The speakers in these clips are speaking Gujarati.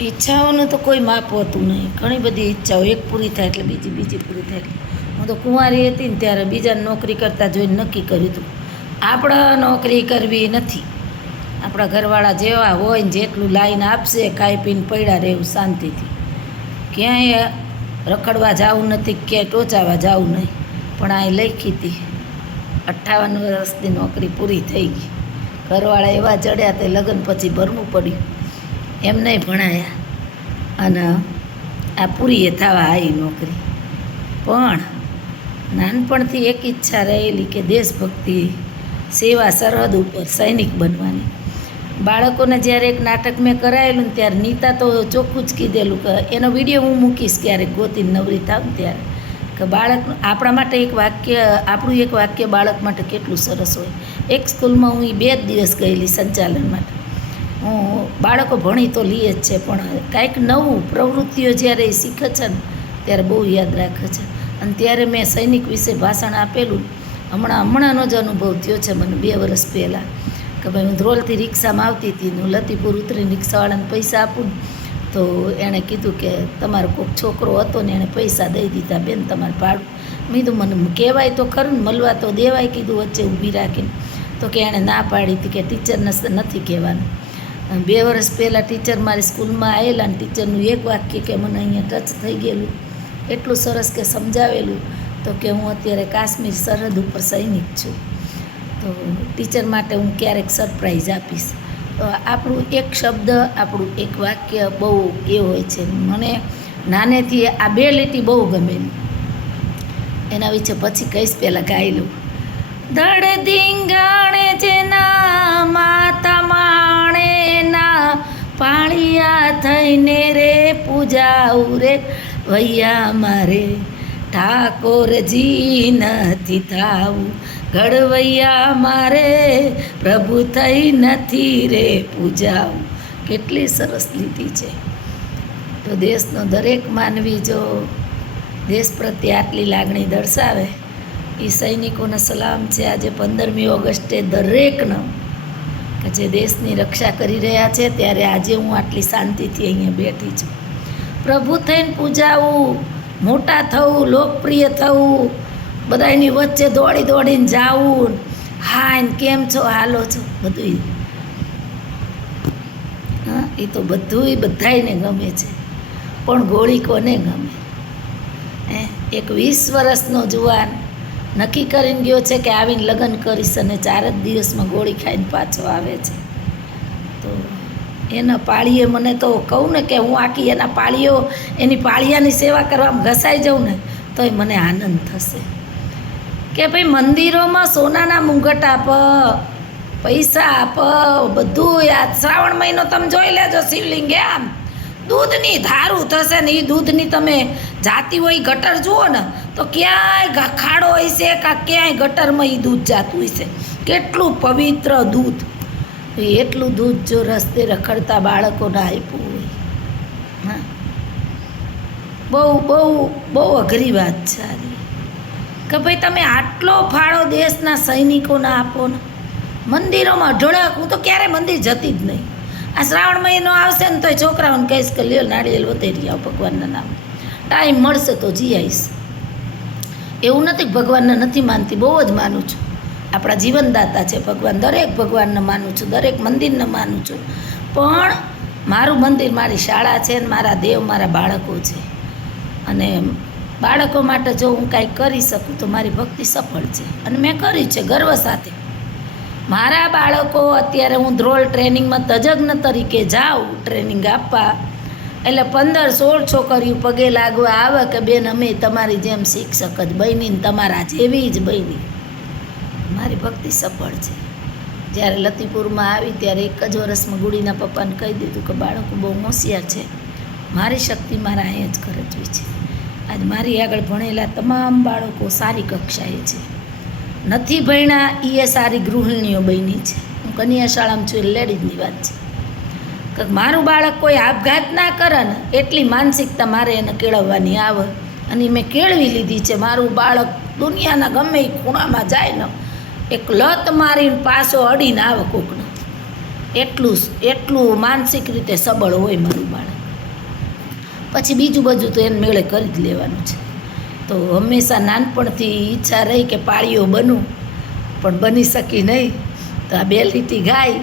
ઈચ્છાઓનું તો કોઈ માપ હોતું નહીં. ઘણી બધી ઈચ્છાઓ, એક પૂરી થાય એટલે બીજી પૂરી થાય. એટલે હું તો કુંવારી હતી ને ત્યારે બીજાને નોકરી કરતાં જોઈને નક્કી કર્યું હતું આપણે નોકરી કરવી નથી. આપણા ઘરવાળા જેવા હોય ને જેટલું લાઈને આપશે ખાઈ પીને પડ્યા રહેવું શાંતિથી. ક્યાંય રખડવા જવું નથી, ક્યાંય ટોચાવા જવું નહીં. પણ આ લખી હતી 58 વર્ષની નોકરી પૂરી થઈ ગઈ. ઘરવાળા એવા ચડ્યા તે લગ્ન પછી ભરવું પડ્યું. એમને ભણાયા અને આ પૂરી થવા આવી નોકરી. પણ નાનપણથી એક ઈચ્છા રહેલી કે દેશભક્તિ, સેવા, સરહદ ઉપર સૈનિક બનવાની. બાળકોને જ્યારે એક નાટક મેં કરાયેલું ને ત્યારે નીતા તો ચોખ્ખું જ કીધેલું કે એનો વિડીયો હું મૂકીશ ક્યારેક ગોતીને નવરી થાવ ને ત્યારે, કે બાળક આપણા માટે એક વાક્ય, આપણું એક વાક્ય બાળક માટે કેટલું સરસ હોય. એક સ્કૂલમાં હું 2 દિવસ ગયેલી સંચાલન માટે. હું બાળકો ભણી તો લઈએ જ છે પણ કાંઈક નવું પ્રવૃત્તિઓ જ્યારે એ શીખે છે ને ત્યારે બહુ યાદ રાખે છે. અને ત્યારે મેં સૈનિક વિશે ભાષણ આપેલું. હમણાંનો જ અનુભવ થયો છે મને 2 વર્ષ પહેલાં, કે ભાઈ હું ધ્રોલથી રિક્ષામાં આવતી હતી ને હું લતીપુર ઉતરીને રિક્ષાવાળાને પૈસા આપું તો એણે કીધું કે તમારો કોઈક છોકરો હતો ને એણે પૈસા દઈ દીધા, બેન તમારે ભાડું. મેં કીધું મને કહેવાય તો ખરું ને, મળવા તો દેવાય, કીધું વચ્ચે ઊભી રાખીને. તો કે એણે ના પાડી હતી કે ટીચરને નથી કહેવાનું. 2 વર્ષ પહેલાં ટીચર મારી સ્કૂલમાં આવેલા ને ટીચરનું એક વાક્ય કે મને અહીંયા ટચ થઈ ગયેલું, એટલું સરસ કે સમજાવેલું. તો કે હું અત્યારે કાશ્મીર સરહદ ઉપર સૈનિક છું, તો ટીચર માટે હું ક્યારેક સરપ્રાઈઝ આપીશ. તો આપણું એક શબ્દ, આપણું એક વાક્ય બહુ એ હોય છે. મને નાનેથી આ 2 લીટી બહુ ગમેલી. એના વિશે પછી કહીશ, પહેલાં ગાઈ લઉં. ધડ ધીંગાણે જેના માતા માણે ના પાળિયા થઈને રે પૂજાવું રે વૈયા મારે ઠાકોરજી નથી થાવું, ઘડવૈયા મારે પ્રભુ થઈ નથી રે પૂજાવું. કેટલી સરસ લીટી છે. તો દેશનો દરેક માનવી જો દેશ પ્રત્યે આટલી લાગણી દર્શાવે, એ સૈનિકોને સલામ છે. આજે 15મી ઓગસ્ટે દરેકનો કે જે દેશની રક્ષા કરી રહ્યા છે, ત્યારે આજે હું આટલી શાંતિથી અહીંયા બેઠી છું. પ્રભુ થઈને પૂજાવું, મોટા થવું, લોકપ્રિય થવું, બધાની વચ્ચે દોડીને જાવું, હા ને કેમ છો, હાલો છો, બધું. હા, એ તો બધાને ગમે છે. પણ ગોળી કોને ગમે? એક 20 વર્ષનો જુવાન નક્કી કરીને ગયો છે કે આવીને લગ્ન કરીશ અને 4 જ દિવસમાં ગોળી ખાઈને પાછો આવે છે. તો એના પાળીએ મને તો કહું ને કે હું આખી એના પાળીઓ, એની પાળિયાની સેવા કરવામાં ઘસાઈ જાઉં ને તોય મને આનંદ થશે. કે ભાઈ મંદિરોમાં સોનાના મુંગટ આપ, પૈસા આપ, બધું. આ શ્રાવણ મહિનો તમે જોઈ લેજો, શિવલિંગે આમ દૂધની ધારું થશે ને, એ દૂધની તમે જાતી હોય ગટર જુઓ ને તો ક્યાંય ખાડો હોય છે કાં ક્યાંય ગટરમાં એ દૂધ જાતું હોય છે. કેટલું પવિત્ર દૂધ. એટલું દૂધ જો રસ્તે રખડતા બાળકોને આપ્યું હોય, હા, બહુ બહુ બહુ અઘરી વાત છે આ કે ભાઈ તમે આટલો ફાળો દેશના સૈનિકોને આપો ને. મંદિરોમાં અઢળક, હું તો ક્યારેય મંદિર જતી જ નહીં. આ શ્રાવણ મહિનો આવશે ને તોય છોકરાઓને કહીશ કે લ્યો નાળિયેર વધેરી આવો ભગવાનના નામ, ટાઈમ મળશે તો જી આવીશ. એવું નથી ભગવાનને નથી માનતી, બહુ જ માનું છું. આપણા જીવનદાતા છે ભગવાન, દરેક ભગવાનને માનું છું, દરેક મંદિરને માનું છું. પણ મારું મંદિર મારી શાળા છે ને મારા દેવ મારા બાળકો છે. અને બાળકો માટે જો હું કાંઈ કરી શકું તો મારી ભક્તિ સફળ છે અને મેં કરી છે ગર્વ સાથે. મારા બાળકો અત્યારે હું ધ્રોલ ટ્રેનિંગમાં તજજ્ઞ તરીકે જાઉં ટ્રેનિંગ આપવા, એટલે 15-16 છોકરીઓ પગે લાગવા આવે કે બેન અમે તમારી જેમ શિક્ષક જ બની ને તમારા જેવી જ બની. મારી ભક્તિ સફળ છે. જ્યારે લતીપુરમાં આવી ત્યારે 1 જ વર્ષમાં ગુડીના પપ્પાને કહી દીધું કે બાળકો બહુ હોશિયાર છે, મારી શક્તિ મારા અહીંયા જ ખર્ચવી છે. આજ મારી આગળ ભણેલા તમામ બાળકો સારી કક્ષાએ છે. નથી ભણ્યા એ સારી ગૃહિણીઓ બની છે. હું કન્યા શાળામાં છું, લેડીઝની વાત છે. કે મારું બાળક કોઈ આપઘાત ના કરે ને એટલી માનસિકતા મારે એને કેળવવાની આવે, અને મેં કેળવી લીધી છે. મારું બાળક દુનિયાના ગમે એ ખૂણામાં જાય ને એક લત મારીને પાછો અડીને આવે કોકને, એટલું માનસિક રીતે સબળ હોય મારું બાળક. પછી બીજું બધું તો એને મેળે કરી જ લેવાનું છે. તો હંમેશા નાનપણથી ઈચ્છા રહી કે પાળીઓ બનું, પણ બની શકી નહીં. તો આ 2 લીટી ગાઈ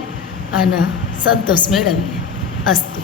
અને સંતોષ મેળવીએ. અસ્તુ.